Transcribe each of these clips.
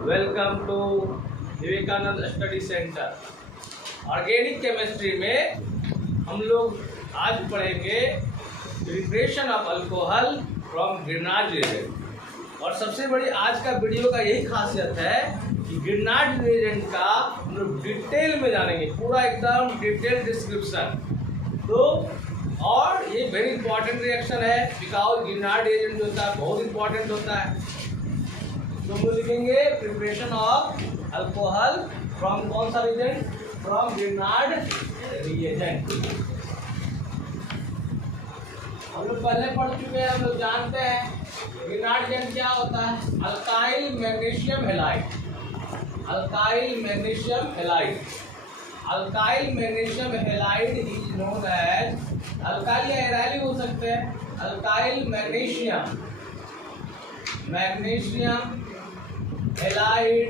Welcome to Vivekananda study centre. Organic chemistry में हम लोग आज पढ़ेंगे preparation of alcohol from Grignard reagent. और सबसे बड़ी आज का वीडियो का यही खासियत है कि ग्रिनार्ड रिएजेंट का हम लोग डिटेल में जानेंगे, पूरा एकदम डिटेल डिस्क्रिप्शन। तो और ये वेरी इंपॉर्टेंट रिएक्शन है बिकॉज ग्रिनार्ड रिएजेंट जो होता है बहुत इंपॉर्टेंट होता है। तो हम लोग लिखेंगे प्रिपरेशन ऑफ अल्कोहल फ्रॉम कौन सा रिएजेंट, फ्रॉम ग्रिनार्ड रिएजेंट। हम लोग पहले पढ़ चुके हैं, हम लोग जानते हैं ग्रिनार्ड रिएजेंट क्या होता है। Alkyl magnesium halide, alkyl magnesium halide, alkyl magnesium halide is known as, alkyl या एराइल हो सकते हैं। Alkyl magnesium, magnesium halide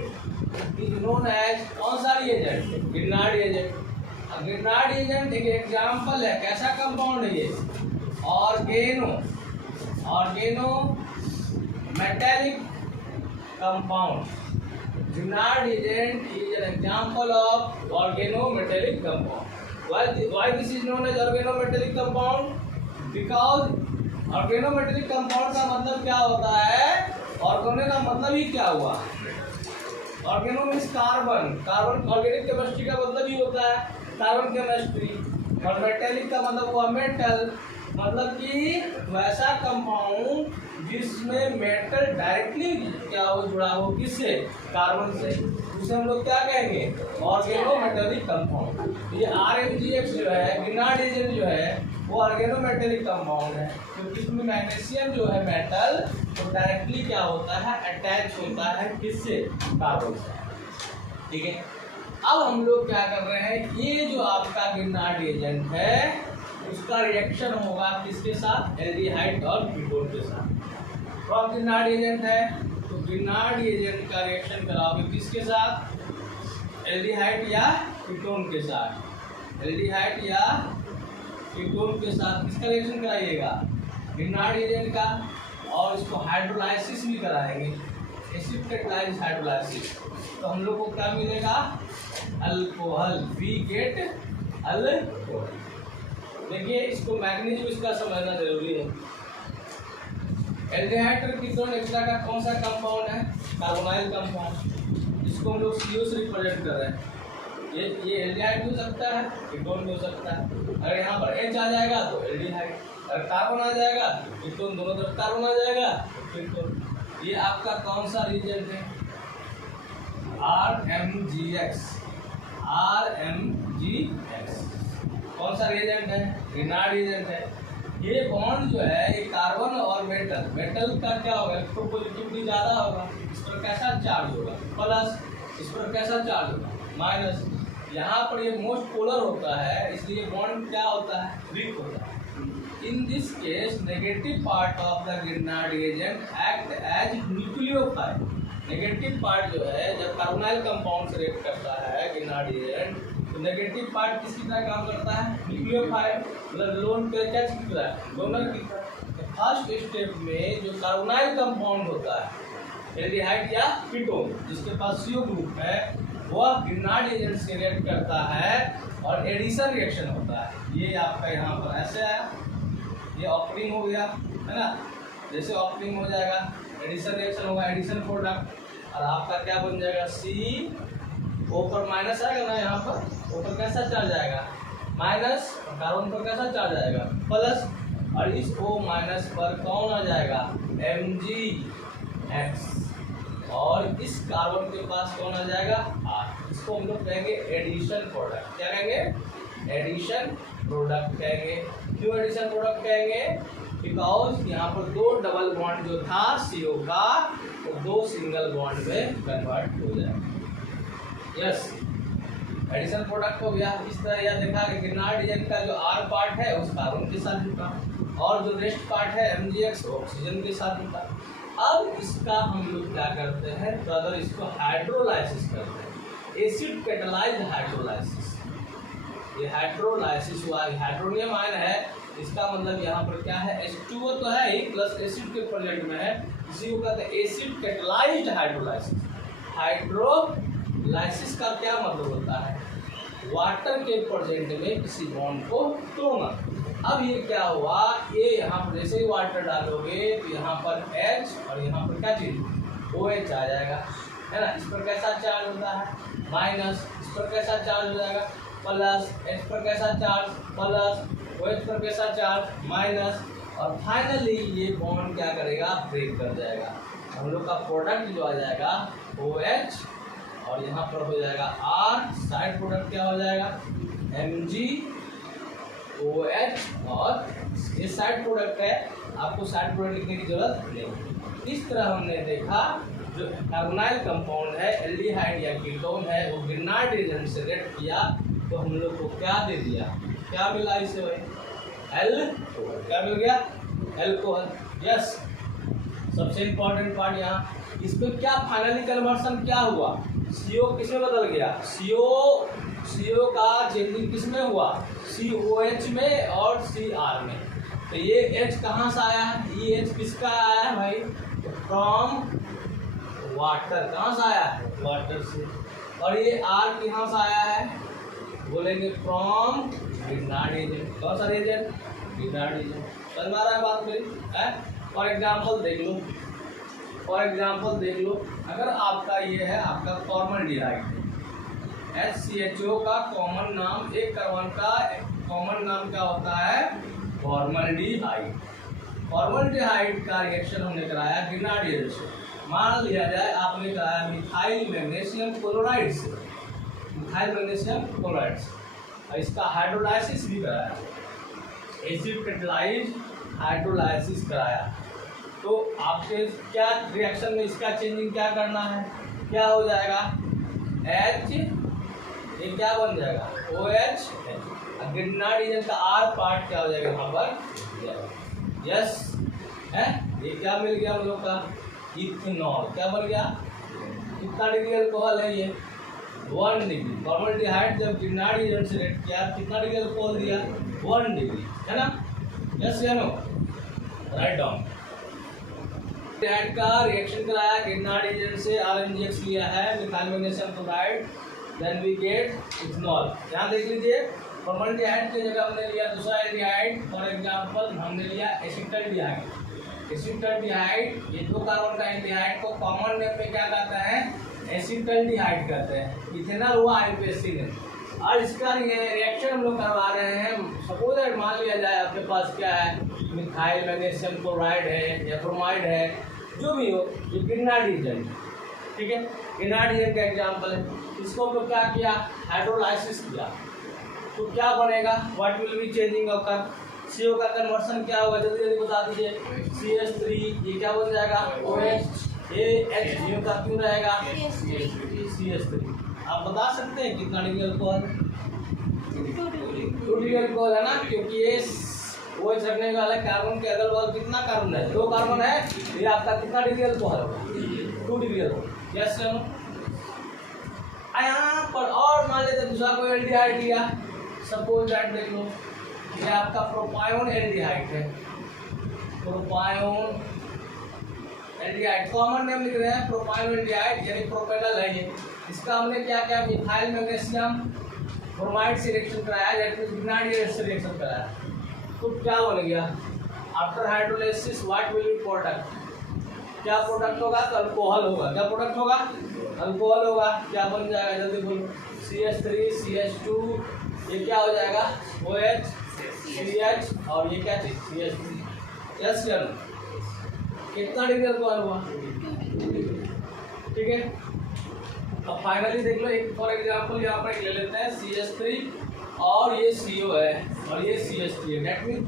is known as कौन सा reagent, Grignard reagent. Grignard reagent एक एग्जांपल है, कैसा कंपाउंड है ये, organo, organometallic compound. Grignard reagent is an example of organometallic compound. Why this is known as organometallic compound? Because organometallic compound का मतलब क्या होता है, ऑर्गेनो का मतलब ही क्या हुआ, organo means carbon, carbon organic chemistry का मतलब ही होता है कार्बन केमिस्ट्री। और मेटेलिक का मतलब हुआ मेटल, मतलब कि वैसा कंपाउंड जिसमें मेटल डायरेक्टली क्या हो, जुड़ा हो, किससे, कार्बन से, उसे हम लोग क्या कहेंगे, ऑर्गेनोमेटेलिक कंपाउंड। ये RMgX जो है, ग्रिनार्ड रिएजेंट जो है, वो ऑर्गेनोमेटेलिक कंपाउंड है, क्योंकि इसमें मैग्नीशियम जो है मेटल, तो डायरेक्टली क्या होता है, अटैच होता है किससे, कार्बन से। ठीक है, अब हम लोग क्या कर रहे हैं, ये जो आपका ग्रिनार्ड रिएजेंट है उसका रिएक्शन होगा किसके साथ, एल्डिहाइड और कीटोन के साथ। तो अब ग्रिनार्ड रिएजेंट है तो ग्रिनार्ड रिएजेंट का रिएक्शन कराओगे किसके साथ, एल्डिहाइड या कीटोन के साथ, एल्डिहाइड या कीटोन के साथ किसका रिएक्शन कराइएगा, ग्रिनार्ड रिएजेंट का। और इसको हाइड्रोलाइसिस भी कराएंगे, एसिड कैटालाइज हाइड्रोलाइसिस। तो हम लोग को क्या मिलेगा, अल्कोहल, वी गेट अल्कोहल। देखिए इसको मैग्नीशियम इसका समझना जरूरी है। एल्डिहाइड और कीटोन एक्स्ट्रा का कौन सा कंपाउंड है, कार्बोनाइल कंपाउंड, जिसको हम लोग CO से रिप्रेजेंट कर रहे हैं। ये एल्डिहाइड हो सकता है, कीटोन भी हो सकता है। अगर यहाँ पर H आ जाएगा तो एल्डिहाइड, अगर कार्बन आ जाएगा कीटोन, दोनों तरफ कार्बन आ जाएगा तो कीटोन। ये आपका कौन सा रिएजेंट है, RMgX, RMgX कौन सा रिएजेंट है, ग्रिनार्ड रिएजेंट है। ये बॉन्ड जो है, ये कार्बन और मेटल, मेटल का क्या होगा, इलेक्ट्रोपॉजिटिविटी ज़्यादा होगा, इस पर कैसा चार्ज होगा, प्लस, इस पर कैसा चार्ज होगा, माइनस। यहाँ पर ये मोस्ट पोलर होता है, इसलिए बॉन्ड क्या होता है, वीक होता है। In this case negative part of the Grignard reagent act as nucleophile. Negative part जो है, जब कार्बोनाइल कंपाउंड से रिएक्ट करता है ग्रिनार्ड रिएजेंट, तो नेगेटिव पार्ट किसकी तरह काम करता है, न्यूक्लियोफाइल, मतलब लोन पे क्या की तरह, डोनर की तरह। फर्स्ट स्टेप में जो कार्बोनाइल कंपाउंड होता है, एल्डिहाइड या कीटोन, जिसके पास CO ग्रुप है, वह ग्रिनार्ड रिएजेंट से रिएक्ट करता है और एडिशन रिएक्शन होता है। ये आपका यहाँ पर ऐसे आया, ये ऑपनिंग हो गया है ना, जैसे ऑपनिंग हो जाएगा एडिशन रिएक्शन होगा, एडिशन प्रोडक्ट, और आपका क्या बन जाएगा, C O पर माइनस आएगा ना, यहाँ पर O पर कैसा चार्ज आएगा, माइनस, कार्बन पर कैसा चार्ज आएगा, प्लस, और इस O माइनस पर कौन आ जाएगा, MgX, और इस कार्बन के पास कौन आ जाएगा, R। इसको हम लोग कहेंगे एडिशन प्रोडक्ट। क्या कहेंगे, एडिशन प्रोडक्ट कहेंगे। क्यों एडिशन प्रोडक्ट कहेंगे, बिकॉज यहाँ पर दो डबल बॉन्ड जो था CO का, वो दो सिंगल बॉन्ड में कन्वर्ट हो जाएगा। यस, एडिशन प्रोडक्ट हो गया। इस तरह यह देखा कि ग्रिनार्ड रिएजेंट का जो R पार्ट है उस कार्बन के साथ जुटा, और जो रेस्ट पार्ट है MgX ऑक्सीजन के साथ जुटा। अब इसका हम लोग क्या करते हैं, तो अगर इसको हाइड्रोलाइसिस करते हैं, एसिड कैटालाइज्ड हाइड्रोलाइसिस। ये हाइड्रोलाइसिस हुआ, हाइड्रोनियम आयन है, इसका मतलब यहाँ पर क्या है, H2O तो है ही, प्लस एसिड के प्रेजेंट में है, इसी को कहते हैं एसिड कैटालाइज्ड हाइड्रोलाइसिस। हाइड्रोलाइसिस का क्या मतलब होता है? वाटर के प्रेजेंट में किसी बॉन्ड को तोड़ना। अब ये क्या हुआ, ये यहाँ पर जैसे ही वाटर डालोगे तो यहाँ पर H और यहाँ पर क्या चीज OH आ जाएगा, है ना। इस पर कैसा चार्ज होता है? माइनस। इस पर कैसा चार्ज हो जाएगा? प्लस। H पर कैसा चार्ज? प्लस। OH पर कैसा चार्ज? माइनस। और फाइनली ये बॉन्ड क्या करेगा? ब्रेक कर जाएगा। हम लोग का प्रोडक्ट जो आ जाएगा OH और यहाँ पर हो जाएगा R, साइड प्रोडक्ट क्या हो जाएगा? MgOH। और ये साइड प्रोडक्ट है, आपको साइड प्रोडक्ट लिखने की जरूरत नहीं। इस तरह हमने देखा जो कार्बोनाइल कंपाउंड है, एल्डिहाइड या कीटोन है, वो ग्रिनार्ड रिएजेंट से रिएक्ट किया तो हम लोग को क्या दे दिया? क्या मिला इसे भाई? क्या मिल गया? एल्कोहल। यस, सबसे इंपॉर्टेंट पार्ट यहाँ, इसमें क्या फाइनली कन्वर्सन क्या हुआ? CO किसमें बदल गया? CO का चेंजिंग किसमें हुआ? COH में और CR में। तो ये H कहाँ से आया है? ये H किसका आया है भाई? From water. कहाँ से आया है? वाटर से। और ये R कहाँ से आया है? बोलेंगे फ्रॉम ग्रिनार्ड एजेंट। कौन सा एजेंट? ग्रिनार्ड एजेंट। समझ में आ रहा है बात मेरी? फॉर एग्जाम्पल देख लो, अगर आपका ये है आपका फॉर्मल्डिहाइड, HCHO का कॉमन नाम, एक कार्बन का कॉमन नाम क्या होता है? फॉर्मल्डिहाइड। फॉर्मल्डिहाइड का रिएक्शन हमने कराया ग्रिनार्ड एजेंट से। मान लिया जाए आपने कराया मिथाइल मैग्नीशियम क्लोराइड से, और इसका हाइड्रोलाइसिस भी कराया, एसिड कैटालाइज हाइड्रोलाइसिस कराया। तो आपके क्या रिएक्शन में इसका चेंजिंग क्या करना है? क्या हो जाएगा? H, ये क्या बन जाएगा? OH। ग्रिनार्ड एजेंट का R पार्ट क्या हो जाएगा यहाँ पर? यस है। ये क्या मिल गया हम लोग का? इथेनॉल। क्या बन गया? कितना डिग्री अल्कोहल है ये? 1 डिग्री। फॉर्मल्डिहाइड जब ग्रिनार्ड एजेंट से रिएक्ट किया कितना डिग्री अल्कोहल दिया? 1 डिग्री, है ना। यस या नो? Write down. ग्रिनार्ड का रिएक्शन कराया ग्रिनार्ड एजेंट से, RNGX लिया है methyl magnesium chloride, then we get ethanol. यहाँ देख लीजिए, फॉर्मल्डिहाइड की जगह हमने लिया दूसरा एल्डिहाइड। फॉर एग्जांपल हमने लिया एसिटल्डिहाइड। एसिटल्डिहाइड, ये 2 कार्बन का एल्डिहाइड को कॉमन नेम में क्या कहते हैं? एसिटल्डिहाइड कहते हैं। इथेनॉल हुआ IUPAC ने। और इसका रिएक्शन हम लोग करवा रहे हैं। सपोज दैट मान लिया जाए आपके पास क्या है? मिथाइल मैग्नीशियम क्लोराइड है या ब्रोमाइड है, जो भी हो, जो ग्रिनार्ड एजेंट, ठीक है, ग्रिनार्ड एजेंट का एग्जाम्पल है। इसको हम लोग क्या किया? हाइड्रोलाइसिस किया। तो क्या बनेगा? What will be changing occur? CO का कन्वर्सन क्या होगा? जल्दी जल्दी बता दीजिए। CH3, ये क्या बन जाएगा? OH। ये H का क्यों रहेगा? CH3। आप बता सकते हैं कितना डिग्री अल्कोहल? 2 डिग्री अल्कोहल है ना, क्योंकि ये OH रखने वाला कार्बन के अगल बगल कितना कार्बन है? 2 कार्बन है। ये आपका कितना डिग्री अल्कोहल होगा? 2 डिग्री अल्कोहल। Yes sir. यहाँ पर और मान लेते दूसरा कोई एल्डिहाइड लिया, सपोज दैट देख लो, ये आपका प्रोपायोन एल्डिहाइड है। प्रोपायोन एल्डिहाइड कॉमन नेम लिख रहे हैं, प्रोपायोन एल्डिहाइड, यानी प्रोपेनल है ये। इसका हमने क्या क्या? मिथाइल मैग्नीशियम ब्रोमाइड से रिएक्शन कराया, ग्रिनार्ड एजेंट से रिएक्शन कराया। तो क्या बन गया? After hydrolysis what will be product? क्या प्रोडक्ट होगा? तो अल्कोहल होगा। क्या प्रोडक्ट होगा? अल्कोहल होगा। क्या बन जाएगा? जल्दी बोलो। CH3 CH2, ये क्या हो जाएगा? OH CH, और ये क्या चीज? CH3। यस या नो? कितना डिग्री अल्कोहल हुआ? ठीक है। अब फाइनली देख लो, एक फॉर एग्जांपल यहाँ पर ले लेते हैं CH3 और ये CO है और ये CH3 है। डेट मीन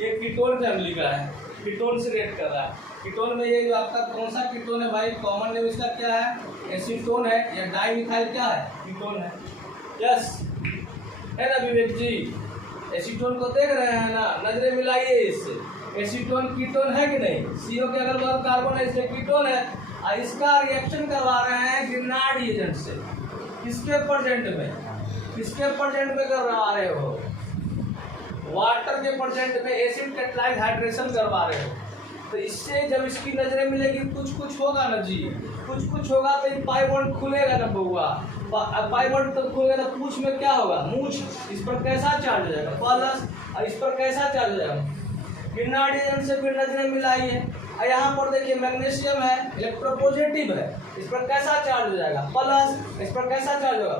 ये कीटोन फैमिली का है, कीटोन से रिएक्ट कर रहा है। कीटोन में ये जो आपका कौन सा कीटोन है भाई? कॉमन नेम इसका क्या है? एसीटोन है या डाइमिथाइल क्या है? कीटोन है। यस है ना विवेक जी? एसीटोन को देख रहे हैं ना, नजरें मिलाइए इससे। एसीटोन कीटोन है कि नहीं? CO के अगल बगल कार्बन है, इसलिए कीटोन है। और इसका रिएक्शन करवा रहे हैं ग्रिनार्ड एजेंट से। किसके प्रेजेंट में? किसके प्रेजेंट में करवा रहे हो? वाटर के प्रेजेंट में एसिड कैटालाइज हाइड्रेशन करवा रहे हो। तो इससे जब इसकी नजरें मिलेगी कुछ होगा ना जी, कुछ होगा तो ये पाई बॉन्ड खुलेगा ना बउआ, पाई बॉन्ड तो खुलेगा तो पूछ में क्या होगा, मूछ, इस पर कैसा चार्ज हो जाएगा प्लस, और इस पर कैसा चार्ज हो जाएगा, किनारे एजेंट से फिर नजरें मिलाई है। और यहाँ पर देखिए मैग्नीशियम है, इलेक्ट्रोपॉजिटिव है, इस पर कैसा चार्ज हो जाएगा प्लस, इस पर कैसा चार्ज होगा।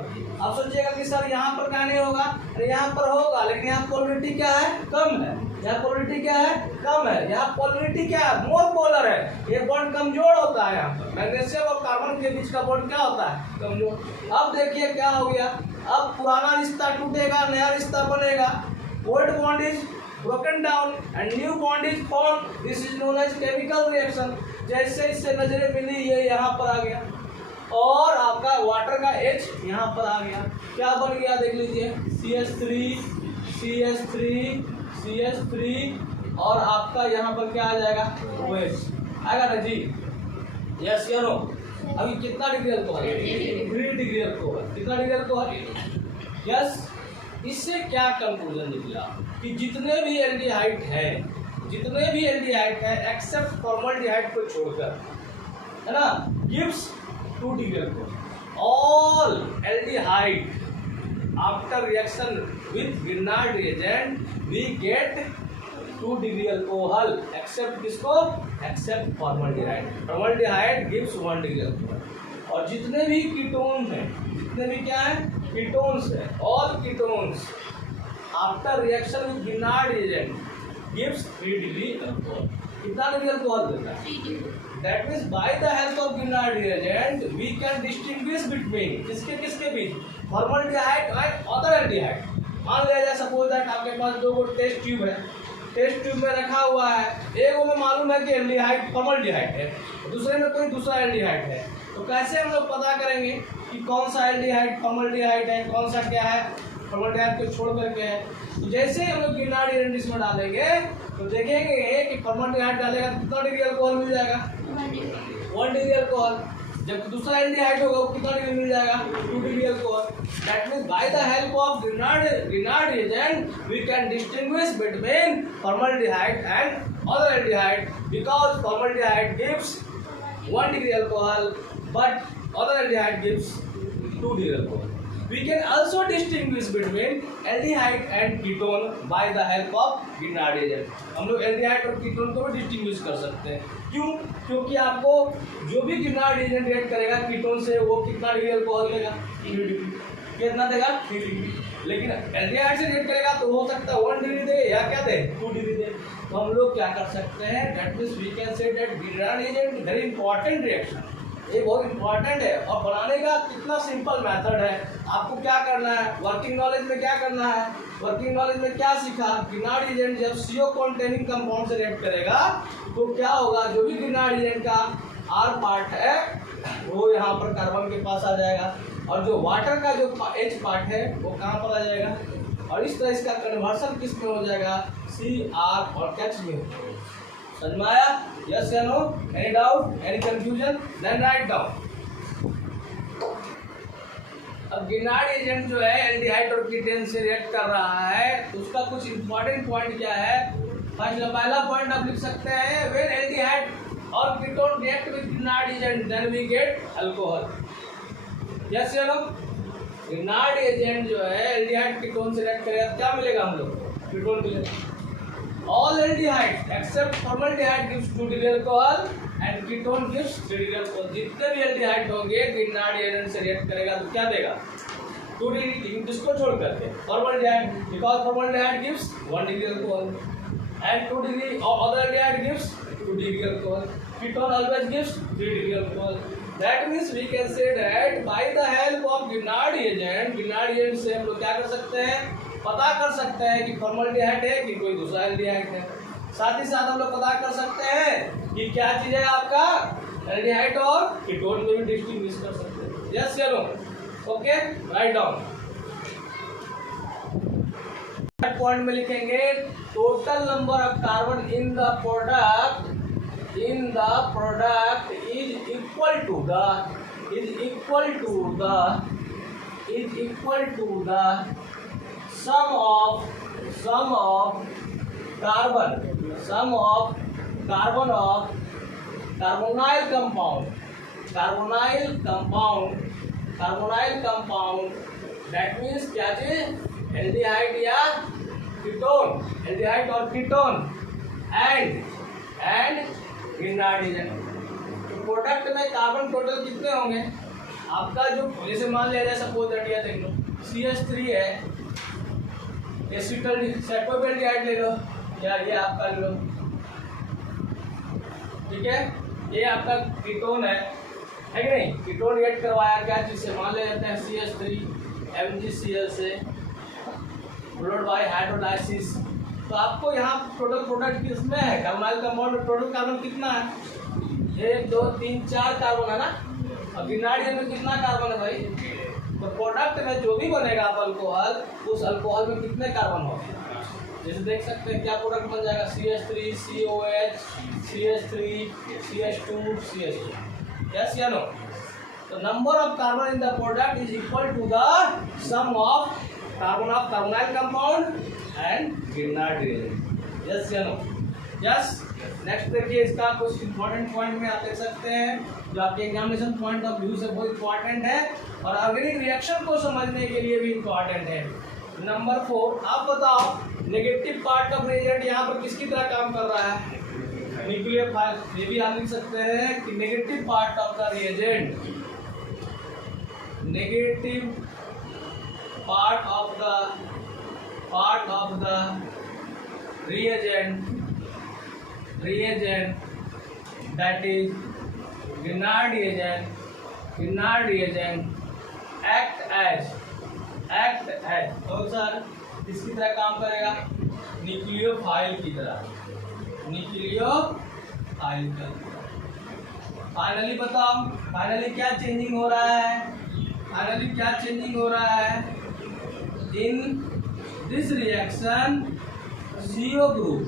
आप सोचिएगा कि सर यहाँ पर क्या नहीं होगा, अरे यहाँ पर होगा, लेकिन यहाँ पोलरिटी क्या है, कम है, यहाँ पोलरिटी क्या है, कम है, यहाँ पोलरिटी क्या है, मोर पोलर है, ये बॉन्ड कमजोर होता है। यहाँ पर मैग्नीशियम और कार्बन के बीच का बॉन्ड क्या होता है, कमजोर। अब देखिए क्या हो गया, अब पुराना रिश्ता टूटेगा, नया रिश्ता बनेगा, old bond is broken down and new bond is formed. This is known as chemical reaction. जैसे इससे नजरें मिली ये यहाँ पर आ गया और आपका वाटर का H यहाँ पर आ गया, क्या बन गया देख लीजिए, CH3 और आपका यहाँ पर क्या आ जाएगा, OH आएगा ना जी, यस या नो। अभी कितना डिग्री अल्कोहल, 3 डिग्री अल्कोहल, कितना डिग्री अल्कोहल, यस। इससे क्या कंक्लूजन निकला कि जितने भी एल्डिहाइड हैं एक्सेप्ट फॉर्मल्डिहाइड को छोड़कर, है ना, gives 2 degree alcohol. All aldehyde after reaction with Grignard reagent we get 2 degree alcohol except किसको, except formaldehyde. Formaldehyde gives 1 degree alcohol. और जितने भी कीटोन हैं, जितने भी क्या है, कीटोन्स है, all ketones after reaction with Grignard agent gives 3 degree alcohol. कितना डिग्री अल्कोहल देता है, that means by the help of Grignard agent we can distinguish between किसके बीच, फॉर्मल्डिहाइड एंड अदर एल्डिहाइड। मान लिया जाए सपोज दैट आपके पास 2 टेस्ट ट्यूब है, टेस्ट ट्यूब में रखा हुआ है, एक में मालूम है कि एल्डिहाइड फॉर्मल्डिहाइड है, दूसरे में कोई दूसरा एल्डिहाइड है, तो कैसे हम लोग पता करेंगे कि कौन सा एल्डिहाइड फॉर्मल्डिहाइड है, कौन सा क्या है, फॉर्मल्डिहाइड को छोड़ करके है। तो जैसे हम लोग गिरनार्ड एजेंट इसमें डालेंगे तो देखेंगे कि फॉर्मल्डिहाइड डालेगा तो कितना डिग्री अल्कोहल मिल जाएगा, 1 डिग्री अल्कोहल। जब दूसरा एल्डिहाइड होगा वो कितना डिग्री मिल जाएगा, 2 degree alcohol. That means by the help of Grignard agent we can distinguish between formaldehyde and other aldehyde because formaldehyde gives 1 degree alcohol but other aldehyde gives 2 degree alcohol. We can also distinguish between aldehyde and ketone by the help of Grignard agent. हम लोग aldehyde और ketone को भी distinguish कर सकते हैं। क्यों, क्योंकि आपको जो भी गिरनार्ड एजेंट रिएक्ट करेगा कीटोन से वो कितना डिग्री अल्कोहल देगा, 3 डिग्री। कितना देगा, 3 डिग्री। लेकिन एल्डिहाइड से रिएक्ट करेगा तो हो सकता है 1 डिग्री दे या क्या दे, 2 डिग्री दे। तो हम लोग क्या कर सकते हैं, that means we can say that Grignard agent very important reaction, ये बहुत इंपॉर्टेंट है। और बनाने का कितना सिंपल मेथड है, आपको क्या करना है, वर्किंग नॉलेज में क्या करना है, वर्किंग नॉलेज में क्या सीखा, गिरनार्ड एजेंट जब CO कंटेनिंग कंपाउंड से रिएक्ट करेगा तो क्या होगा, जो भी गिरनार्ड एजेंट का R पार्ट है वो यहाँ पर कार्बन के पास आ जाएगा और जो वाटर का जो H पार्ट है वो कहाँ पर आ जाएगा, और इस तरह इसका कन्वर्सन किस में हो जाएगा, CR और H में। समझ में आया, यस या no, any doubt, any confusion, then write down. अब गिरनार्ड एजेंट जो है एल्डिहाइड और कीटोन से रिएक्ट कर रहा है तो उसका कुछ इंपॉर्टेंट पॉइंट क्या है। पहला पॉइंट आप लिख सकते हैं, व्हेन एल्डिहाइड और ketone react with Grignard agent then we get alcohol. Yes या नो, गिरनार्ड एजेंट जो है एल्डिहाइड कीटोन से रिएक्ट करेगा क्या मिलेगा, हम लोग कीटोन मिलेगा। All aldehyde except formaldehyde gives 2 degree alcohol and ketone gives 3 degree alcohol। जितने भी एल्डिहाइड होंगे गिरनार्ड एजेंट से रिएक्ट करेगा तो क्या देगा, 2 डिग्री, किसको छोड़ करके, formaldehyde, because formaldehyde gives 1 degree alcohol and 2 degree और other aldehyde gives 2 degree alcohol. Ketone always gives 3 degree alcohol. That means we can say that by the help of Grignard agent से हम लोग क्या कर सकते हैं, पता कर सकते हैं कि फॉर्मल्डिहाइड है कि कोई दूसरा एल्डिहाइड है। साथ ही साथ हम लोग पता कर सकते हैं कि क्या चीज है आपका, एल्डिहाइड और कीटोन में भी डिस्टिंग्विश कर सकते हैं। यस या no, okay, write down. Point में लिखेंगे total number of carbon in the product is equal to the sum of carbon of carbonyl compound that means क्या चीज एल्डिहाइड या कीटोन, एल्डिहाइड और कीटोन एंड ग्रिनार्ड एजेंट। तो product में carbon total कितने होंगे आपका, जो जैसे मान लिया जाए सपोज दैट ये देख लो CH3 है, एसिटल सेटोबेल्डिहाइड ले लो या ये आपका ले लो, ठीक है, ये आपका कीटोन है कि नहीं, कीटोन रिएक्ट करवाया क्या चीज से, मान ले जाते हैं CH3 MgCl से फॉलोड बाय हाइड्रोलाइसिस। तो आपको यहाँ टोटल प्रोडक्ट किसमें है, कार्बोनाइल कंपाउंड में टोटल कार्बन कितना है, 1 2 3 4 कार्बन है ना, और ग्रिनार्ड एजेंट में कितना कार्बन है भाई। तो प्रोडक्ट में जो भी बनेगा आप अल्कोहल, उस अल्कोहल में कितने कार्बन होंगे, जैसे देख सकते हैं क्या प्रोडक्ट बन जाएगा, CH3 COH CH3 CH2 CH2, yes या नो। तो number of carbon in the product is equal to the sum of carbon of carbonyl compound and Grignard agent, yes या नो, यस। नेक्स्ट देखिए इसका कुछ important point में आप देख सकते हैं जो आपके एग्जामिनेशन पॉइंट ऑफ व्यू से बहुत इंपॉर्टेंट है और ऑर्गेनिक रिएक्शन को समझने के लिए भी इंपॉर्टेंट है। नंबर 4, आप बताओ नेगेटिव पार्ट ऑफ रिएजेंट यहाँ पर किसकी तरह काम कर रहा है, न्यूक्लियोफाइल। ये भी आप लिख सकते हैं कि negative part of the reagent, negative part of the reagent that is Grignard reagent act as कौन सा किसकी तरह काम करेगा, न्यूक्लियोफाइल की तरह, न्यूक्लियोफाइल की तरह। फाइनली बताओ, फाइनली क्या चेंजिंग हो रहा है, in this reaction CO group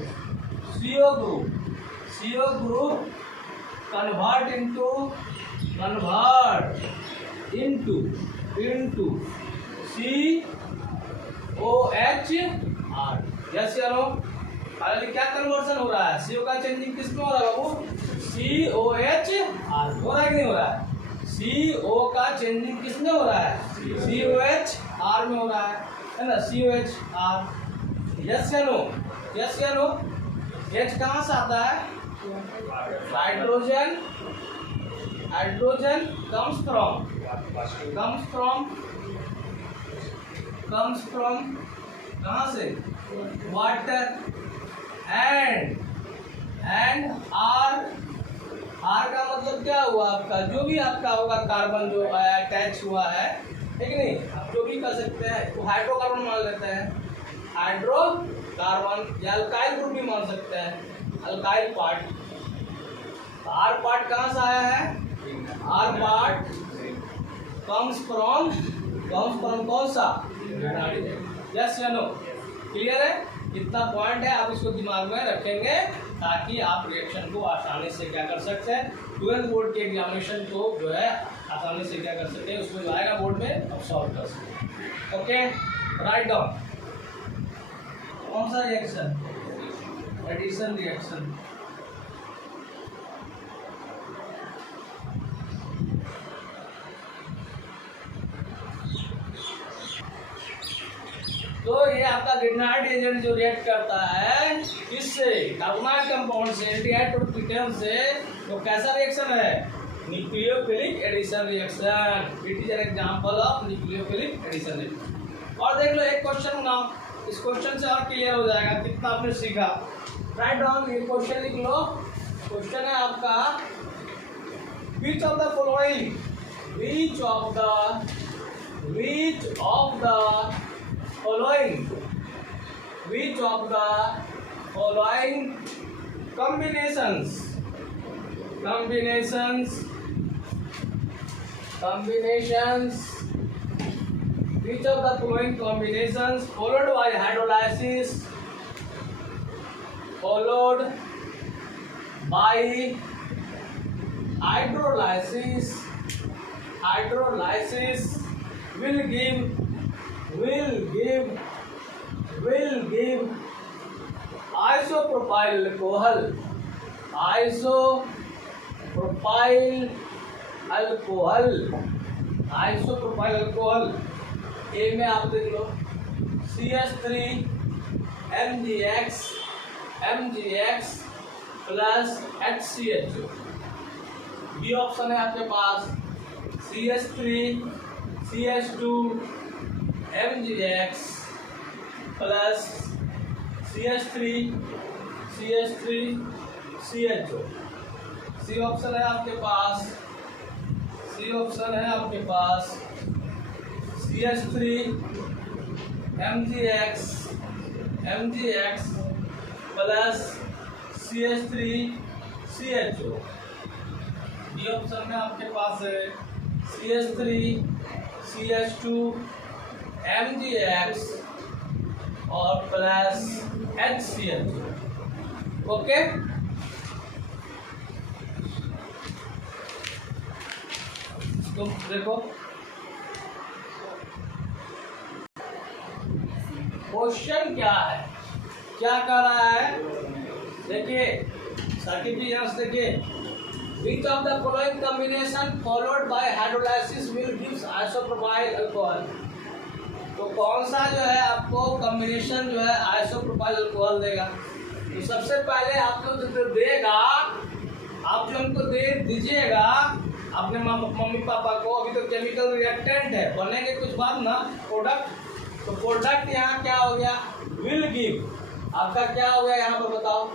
convert into COHR, yes या नो। फाइनली क्या कन्वर्सन हो रहा है, CO का चेंजिंग किस में हो रहा है बाबू, COHR हो रहा है कि नहीं हो रहा है, CO का चेंजिंग किस में हो रहा है, COHR में हो रहा है ना, COHR, यस या नो, यस या नो। H कहाँ से आता है, हाइड्रोजन comes from कहाँ से, वाटर एंड R का मतलब क्या हुआ आपका, जो भी आपका होगा कार्बन जो अटैच हुआ है, ठीक नहीं, आप जो भी कर सकते हैं, तो हाइड्रोकार्बन मान लेते हैं, हाइड्रोकार्बन या अल्काइल ग्रुप भी मान सकते हैं, अल्काइल पार्ट। R पार्ट कहाँ से आया है, R पार्ट कम्स फ्रॉम कौन सा, यस या नो, क्लियर है। इतना पॉइंट है, आप इसको दिमाग में रखेंगे ताकि आप रिएक्शन को आसानी से क्या कर सकते हैं, 12th बोर्ड के एग्जामिनेशन को जो है आसानी से क्या कर सकते हैं, उसमें जो आएगा बोर्ड में अब सॉल्व कर सकते हैं। Okay, write down. कौन सा रिएक्शन, एडिशन रिएक्शन, तो ये आपका ग्रिग्नार्ड एजेंट जो रिएक्ट करता है किससे, कार्बोनाइल कंपाउंड से, एल्डिहाइड और कीटोन से, तो कैसा रिएक्शन है, nucleophilic addition reaction. It is an example of nucleophilic addition reaction. और देख लो एक क्वेश्चन बनाओ, इस क्वेश्चन से और क्लियर हो जाएगा कितना आपने सीखा। राइट डाउन, ये क्वेश्चन लिख लो। क्वेश्चन है आपका, which of the following combinations which of the following combinations followed by hydrolysis will give isopropyl alcohol isopropyl alcohol, isopropyl alcohol. A में आप देख लो CH3 MgX plus HCHO। B option है आपके पास CH3CH2MgX plus CH3CH3CHO। C option है आपके पास, C option है आपके पास CH3MgX plus CH3CHO। B option में आपके पास है CH3CH2MgX और प्लस HCHO। ओके, तो देखो क्वेश्चन क्या है, क्या कर रहा है। देखिए सर्टिफिकेट्स देखिए, which of the following combination followed by hydrolysis will gives isopropyl alcohol। तो कौन सा जो है आपको कॉम्बिनेशन जो है आइसोप्रोपाइल अल्कोहल देगा। तो सबसे पहले आप लोग जो देगा, आप जो उनको दे दीजिएगा अपने मम्मी पापा को, अभी तो केमिकल रिएक्टेंट है, बनेंगे कुछ बाद ना प्रोडक्ट। तो प्रोडक्ट यहाँ क्या हो गया, विल गिव, आपका क्या हो गया यहाँ पर बताओ,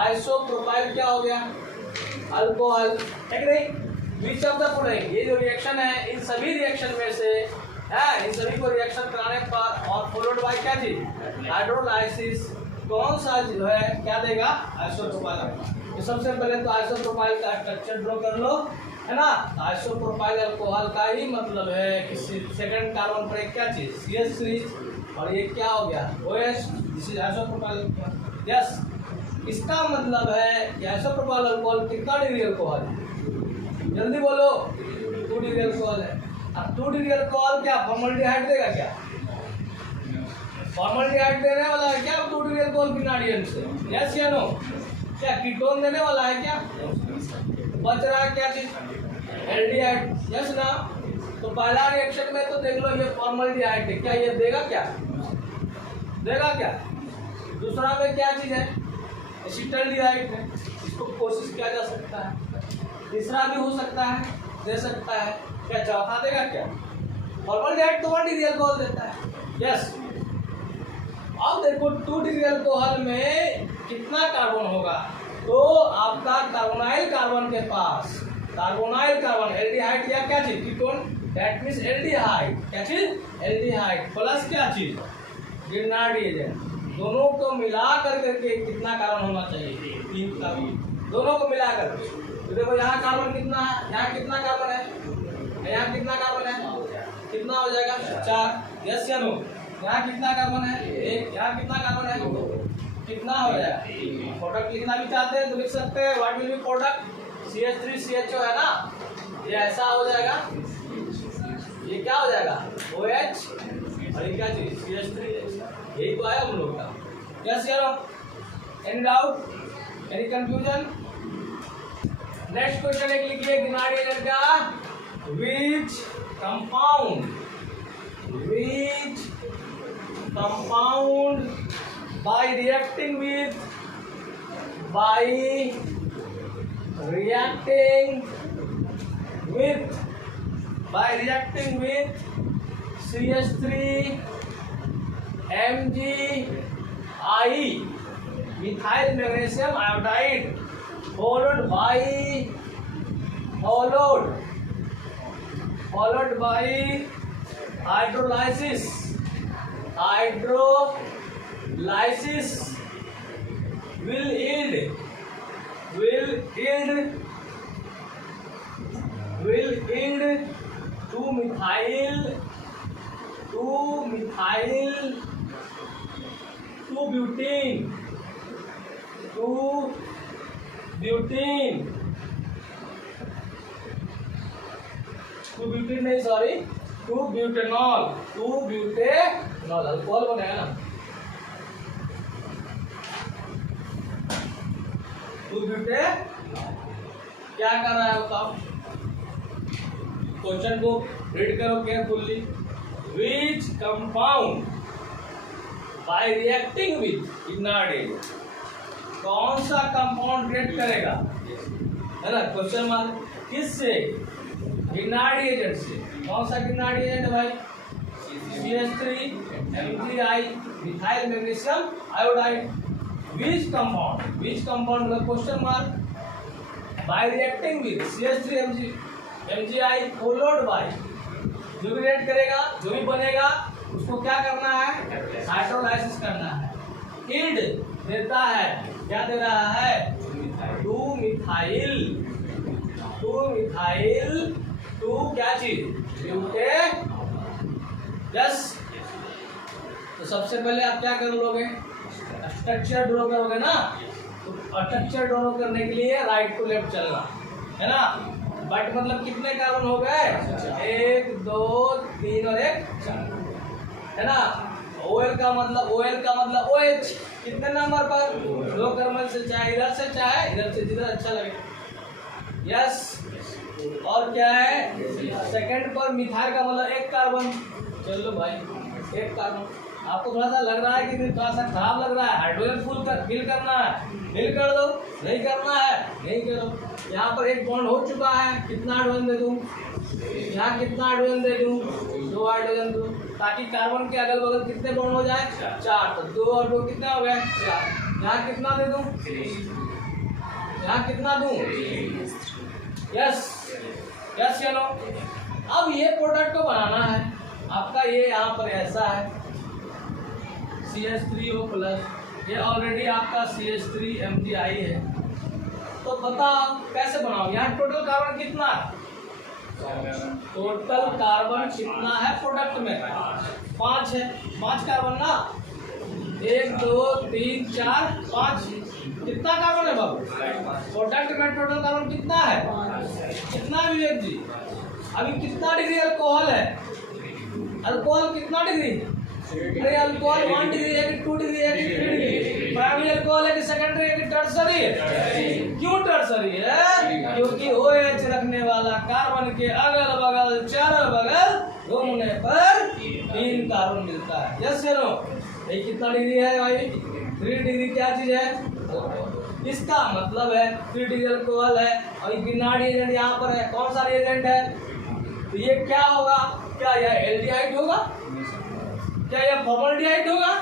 आइसोप्रोपाइल क्या हो गया, अल्कोहल, है कि नहीं। विच ऑफ द फॉलोइंग, ये जो रिएक्शन है इन सभी रिएक्शन में से है, इन सभी को रिएक्शन कराने पर और फॉलोड बाय क्या चीज, हाइड्रोलाइसिस, कौन सा जो है क्या देगा, आइसोप्रोपाइल। तो सबसे पहले तो आइसोप्रोपाइल का स्ट्रक्चर ड्रॉ कर लो, है ना। आइसोप्रोपाइल अल्कोहल का ही मतलब है कि सेकंड कार्बन पर एक क्या चीज CH3 और ये क्या हो गया OH, this is isopropyl alcohol. Yes, इसका मतलब है कि आइसोप्रोपाइल अल्कोहल कितना डिग्री अल्कोहल है, जल्दी बोलो, 2 डिग्री अल्कोहल है। अब 2 डिग्री अल्कोहल क्या फॉर्मल्डिहाइड देगा, क्या फॉर्मल्डिहाइड देने वाला है क्या 2 डिग्री अल्कोहल फिनाडियम से, यस या नो। क्या कीटोन देने वाला है क्या, बच रहा है क्या चीज, एल्डिहाइड, यस ना। तो पहला रिएक्शन में तो देख लो ये फॉर्मल्डिहाइड है, क्या ये देगा, क्या देगा क्या। दूसरा में क्या चीज है, एसिटाल्डिहाइड है, इसको कोशिश किया जा सकता है। तीसरा भी हो सकता है, दे सकता है, क्या चौथा देगा क्या, फॉर्मल्डिहाइड तो 1 डिग्री अल्कोहल देता है, यस। अब देखो 2 डिग्री अल्कोहल में कितना कार्बन होगा, तो आपका कार्बोनाइल कार्बन के पास, कार्बोनाइल कार्बन एल्डिहाइड या क्या चीज कीटोन, दैट मींस एल्डिहाइड, क्या चीज एल्डिहाइड प्लस क्या चीज गिरनार्ड एजेंट, दोनों को मिला करके कितना कार्बन होना चाहिए, 3 कार्बन, दोनों को मिला करके। तो देखो यहाँ कार्बन कितना है, यहाँ कितना कार्बन है, यहाँ कितना कार्बन है, कितना हो जाएगा 4, यस या नो। यहाँ कितना कार्बन है 1, यहाँ कितना कार्बन है, कितना हो जाएगा। प्रोडक्ट लिखना भी चाहते हैं तो लिख सकते हैं, what will be product, CH3CHO है ना, ये ऐसा हो जाएगा, ये क्या हो जाएगा OH और ये क्या चीज CH3, यही तो आया हम लोग का, यस या no. Any doubt, any confusion. Next question एक लिखिए गिरनार्ड एजेंट का, which compound by reacting with CH3MgI, methyl magnesium iodide, followed by hydrolysis will yield 2-methyl 2-butanol alcohol बनेगा ना, 2 2 ब्यूटे क्या कर रहा है बताओ? क्वेश्चन को रीड करो carefully. Which compound by reacting with Grignard agent, कौन सा कंपाउंड रिएक्ट करेगा, है ना क्वेश्चन मार्क, किससे? इग्नाइट एजेंट से। कौन सा इग्नाइट एजेंट है भाई? CH3 MgI methyl magnesium iodide. Which compound मतलब question mark by reacting with CH3 MgI followed by, जो भी रिएक्ट करेगा, जो भी बनेगा उसको क्या करना है? हाइड्रोलाइसिस करना है। ईल्ड देता है, क्या दे रहा है? 2 मिथाइल 2 क्या चीज? ब्यूटे। यस, तो सबसे पहले आप क्या कर लोगे? स्ट्रक्चर ड्रॉ करोगे ना। तो स्ट्रक्चर ड्रॉ करने के लिए राइट टू लेफ्ट चलना है ना। बट मतलब कितने कार्बन हो गए? 1 2 3 और 1 4, है ना। OL का मतलब OH कितने नंबर पर? 2 कार्बन से, चाहे इधर से चाहे इधर से, जिधर अच्छा लगे। यस, और क्या है? सेकंड पर मिथाइल का मतलब 1 कार्बन। चलो भाई 1 कार्बन। आपको थोड़ा सा लग रहा है कि थोड़ा सा खराब लग रहा है, हाइड्रोजन फिल करना है, फिल कर दो। नहीं करना है, नहीं करो। यहाँ पर 1 बॉन्ड हो चुका है, कितना हाइड्रोजन दे दूँ? यहाँ कितना हाइड्रोजन दे दूँ? 2 हाइड्रोजन दूँ, ताकि कार्बन के अगल बगल कितने बॉन्ड हो जाए? 4। तो 2 और 2 कितने हो गए? 4। यहाँ कितना दे दूँ? यहाँ कितना दूँ? यस चलो। अब ये प्रोडक्ट को बनाना है आपका। ये यहाँ पर ऐसा है CH3O+, ये ऑलरेडी आपका CH3 MgI है। तो बताओ कैसे बनाओ? यहाँ टोटल कार्बन कितना है? टोटल कार्बन कितना है प्रोडक्ट में? 5 है। 5 कार्बन ना, 1 2 3 4 5। कितना कार्बन है बाबू? प्रोडक्ट में टोटल कार्बन कितना है? कितना विवेक जी? अभी कितना डिग्री अल्कोहल है? अल्कोहल कितना डिग्री? अरे अल्कोहल 1 डिग्री है कि 2 डिग्री है कि 3 डिग्री? प्राइमरी अल्कोहल है कि सेकेंडरी है कि टर्सरी है? क्यों टर्सरी है? क्योंकि OH रखने वाला कार्बन के अगल बगल चारों बगल घूमने पर 3 कार्बन मिलता है। यस या नो? ये कितना डिग्री है भाई? 3 डिग्री। क्या चीज है? इसका मतलब है 3 डिग्री अल्कोहल है। और इग्नाइट एजेंट यहाँ पर है। कौन सा एजेंट है? तो ये क्या होगा? क्या यह एल्डिहाइड होगा? क्या यह फॉर्मल्डिहाइड होगा?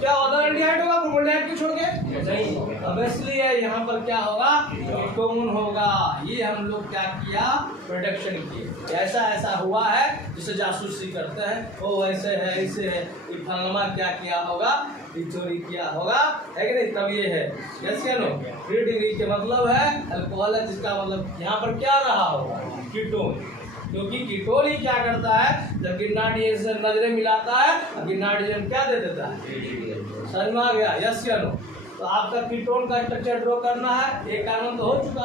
क्या अदर एल्डिहाइड होगा फॉर्मल्डिहाइड को छोड़ के? नहीं, ऑब्वियसली है। यहाँ पर क्या होगा? कीटोन होगा। ये हम लोग क्या किया? प्रोडक्शन किए। ऐसा हुआ है जिसे जासूसी करते हैं, ओ ऐसे है ऐसे है, फलनमा क्या किया होगा? चोरी किया होगा, है कि नहीं? तब ये है। यस या नो? 3 डिग्री के मतलब है अल्कोहल है, जिसका मतलब यहाँ पर क्या रहा होगा? कीटोन। क्योंकि कीटोन ही क्या करता है? जब इग्नाइट एजेंट से नजरें मिलाता है, इग्नाइट एजेंट क्या दे देता है? समझ में आ गया? यस या नो? तो आपका कीटोन का स्ट्रक्चर ड्रॉ करना है। एक कार्बन तो हो चुका,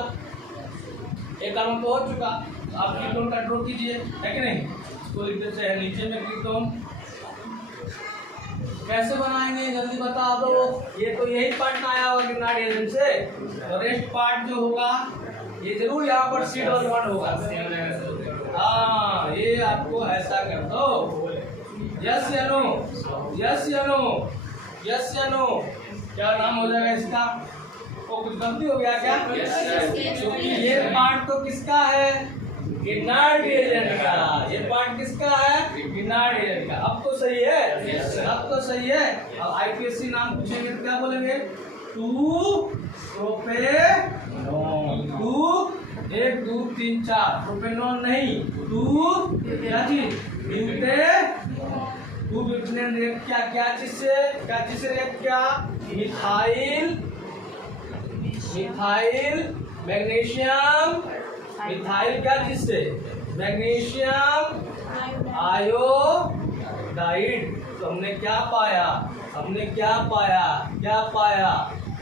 तो आप कीटोन का ड्रॉ कीजिए, है कि नहीं? इसको लिख देते हैं नीचे में कीटोन। कैसे बनाएंगे जल्दी बता दो। ये तो यही पार्ट आया होगा इग्नाइट एजेंट से, तो रेस्ट पार्ट जो होगा ये जरूर यहाँ पर C+1 होगा। हाँ, ये आपको ऐसा कर दो। यस या नो? यस या नो? यस या नो? क्या नाम हो जाएगा इसका? तो कुछ गलती हो गया क्या? क्योंकि ये पार्ट तो किसका है? इग्नाइट एजेंट का। ये पार्ट किसका है? इग्नाइट एजेंट का। अब तो सही है, अब तो सही है। अब IPSC नाम पूछेंगे तो क्या बोलेंगे? 2 प्रोपेनॉन। 1 2 3 4 प्रोपेनॉन नहीं, 2 क्या चीज? ब्यूटेन। 2 ब्यूटेन रिएक्ट क्या चीज से रिएक्ट किया? Methyl magnesium. मिथाइल क्या चीज से? Magnesium iodide. तो हमने क्या पाया?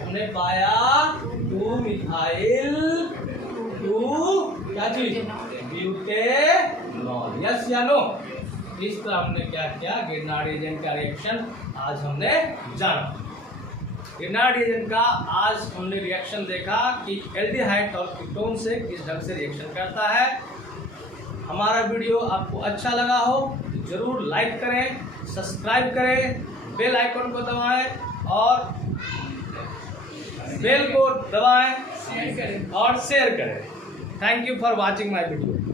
हमने पाया 2 मिथाइल 2 क्या चीज? ब्यूटेनॉल। यस या नो? इस तरह हमने क्या किया? इग्नाइट एजेंट का रिएक्शन आज हमने जाना। ग्रिनार्ड एजेंट का आज हमने रिएक्शन देखा कि एल्डिहाइड और कीटोन से किस ढंग से रिएक्शन करता है। हमारा वीडियो आपको अच्छा लगा हो तो जरूर लाइक करें, सब्सक्राइब करें, बेल आइकन को दबाएं और बेल को दबाएं और शेयर करें। Thank you for watching my video.